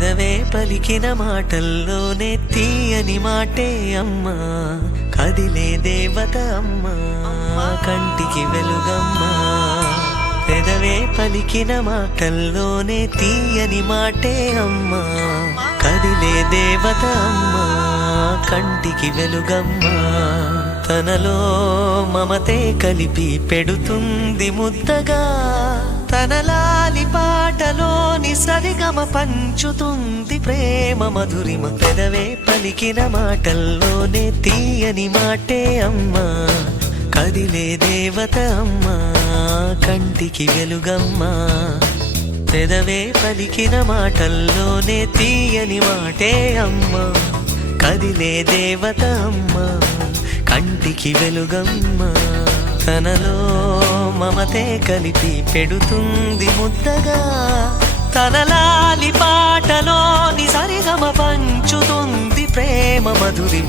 పెదవే పలికిన మాటల్లోనే తీయని మాటే అమ్మా, కదిలే దేవత అమ్మా, కంటికి వెలుగమ్మా. పెదవే పలికిన మాటల్లోనే తీయని మాటే అమ్మా, కదిలే దేవత అమ్మా, కంటికి వెలుగమ్మా. తనలో మమతే కలిపి పెడుతుంది ముద్దగా, తన లాలి పాటలోని సరిగమ పంచుతుంది ప్రేమ మధురిమ. పెదవే పలికిన మాటల్లోనే తీయని మాటే అమ్మా, కదిలే దేవత అమ్మా, కంటికి వెలుగమ్మా. పెదవే పలికిన మాటల్లోనే తీయని మాటే అమ్మా, కదిలే దేవత అమ్మా, కంటికి వెలుగమ్మా. తనలో మమతే కలిపి పెడుతుంది ముద్దగా, తన లాలి పాటలోని సరిగమ పంచుతుంది ప్రేమ మధురిమ.